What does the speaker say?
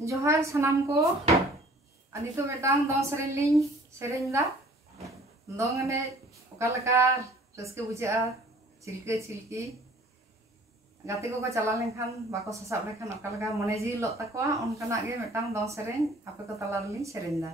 जोहार सनाम को नितो मेटांग दो सेरेन लिंग सेरेन दा दong ene okaleka रस्के बुझा चिलके चिलकी गाते को चला लेखान बाको ससाब लेखान ओkaleka मने जी लो तकोआ ओनकाना गे मेटांग दong सेरेन आपे को तला लिंग सेरेन दा।